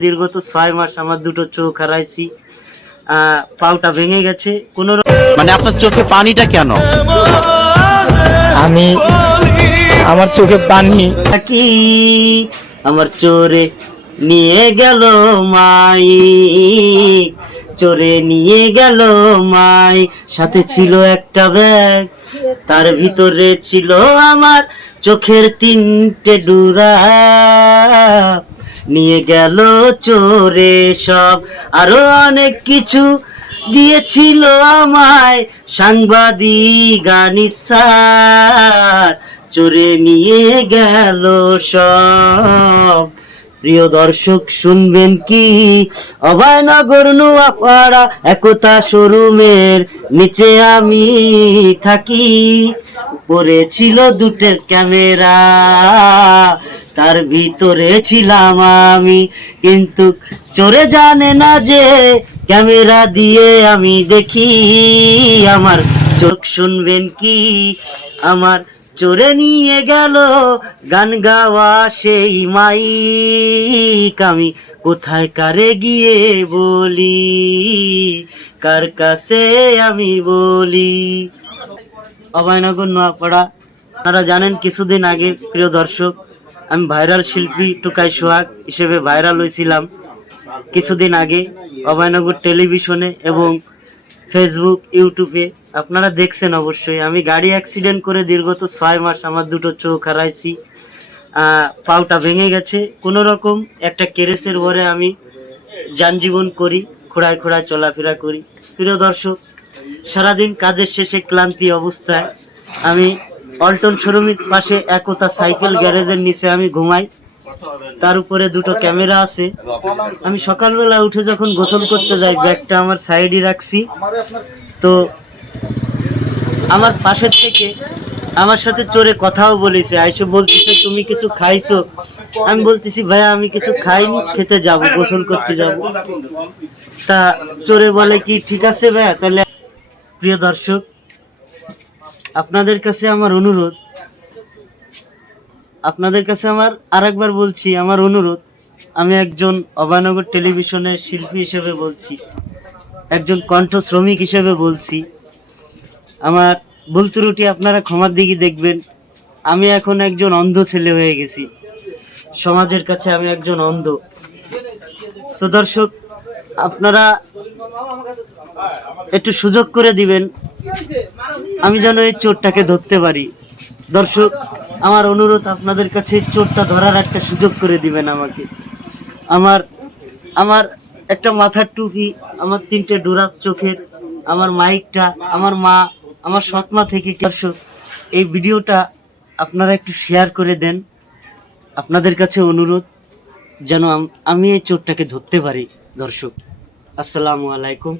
দীর্ঘত ছয় মাস আমার দুটো চোখ হারাইছি আহ, পাউটা ভেঙে গেছে। কোনো মানে আপনার চোখে পানিটা কেন? আমি আমার চোখে পানি। থাকি আমার চোরে নিয়ে গেল মাই। চোরে নিয়ে গেল মাই। সাথে ছিল একটা ব্যাগ তার ভিতরে ছিল আমার চোখের তিনটে ডুরা। নিয়ে গেল চোরে সব। আরও অনেক কিছু দিয়েছিল আমায় সাংবাদিক চোরে নিয়ে গেল সব। প্রিয় দর্শক, শুনবেন কি? অভয়নগর নোয়াপাড়া একতা শোরুমের নিচে আমি থাকি। উপরে দুটো ক্যামেরা। তার ভিতরে ছিলাম আমি। কিন্তু চোরে জানে না যে ক্যামেরা দিয়ে আমি দেখি আমার চোখ শুনবেন কি? আমার চোরে নিয়ে গেল গান গাওয়া সেই মাইক। আমি কোথায় কারে গিয়ে বলি? কার কাছে আমি বলি? অভয়নগর, নোয়াপাড়া। আপনারা জানেন কিছুদিন আগে, প্রিয় দর্শক আমি ভাইরাল শিল্পী টুকাই সোহাগ হিসেবে ভাইরাল হয়েছিলাম কিছুদিন আগে অভয়নগর টেলিভিশনে এবং ফেসবুক ইউটিউবে আপনারা দেখছেন অবশ্যই। আমি গাড়ি অ্যাক্সিডেন্ট করে দীর্ঘত ছয় মাস আমার দুটো চোখ হারাইছি। পাউটা ভেঙে গেছে। কোনো রকম একটা কেরেসের ভরে আমি যানজীবন করি, খোড়ায় খোড়ায় চলাফেরা করি। প্রিয় দর্শক, সারাদিন কাজের শেষে ক্লান্তি অবস্থায় আমি অল্টন শোরুমের পাশে একতা সাইকেল গ্যারেজের নিচে আমি ঘুমাই। তার উপরে দুটো ক্যামেরা আছে। আমি সকালবেলা উঠে যখন গোসল করতে যাই, ব্যাগটা আমার সাইডে রাখছি। তো আমার পাশের থেকে আমার সাথে চোরে কথাও বলেছে, আইসো বলতেছে, তুমি কিছু খাইছো? আমি বলতেছি, ভাইয়া, আমি কিছু খাইনি, খেতে যাব, গোসল করতে যাব। তা চোরে বলে, কি ঠিক আছে ভাইয়া? তাহলে প্রিয় দর্শক আপনাদের কাছে আমার অনুরোধ, আপনাদের কাছে আমার আরেকবার বলছি, আমার অনুরোধ, আমি একজন অভয়নগর টেলিভিশনের শিল্পী হিসেবে বলছি, একজন কণ্ঠ শ্রমিক হিসেবে বলছি। আমার ভুল ত্রুটি আপনারা ক্ষমার দিকে দেখবেন। আমি এখন একজন অন্ধ ছেলে হয়ে গেছি। সমাজের কাছে আমি একজন অন্ধ। তো দর্শক, আপনারা একটু সুযোগ করে দিবেন। আমি যেন এই চোরটাকে ধরতে পারি। দর্শক, আমার অনুরোধ আপনাদের কাছে চোরটা ধরার একটা সুযোগ করে দিবেন আমাকে। আমার আমার একটা মাথার টুপি, আমার তিনটে ডোরাপ চোখের, আমার মাইকটা, আমার মা, আমার সৎমা থেকে দর্শক, এই ভিডিওটা আপনারা একটু শেয়ার করে দেন। আপনাদের কাছে অনুরোধ যেন আমি এই চোরটাকে ধরতে পারি। দর্শক, আসসালামু আলাইকুম।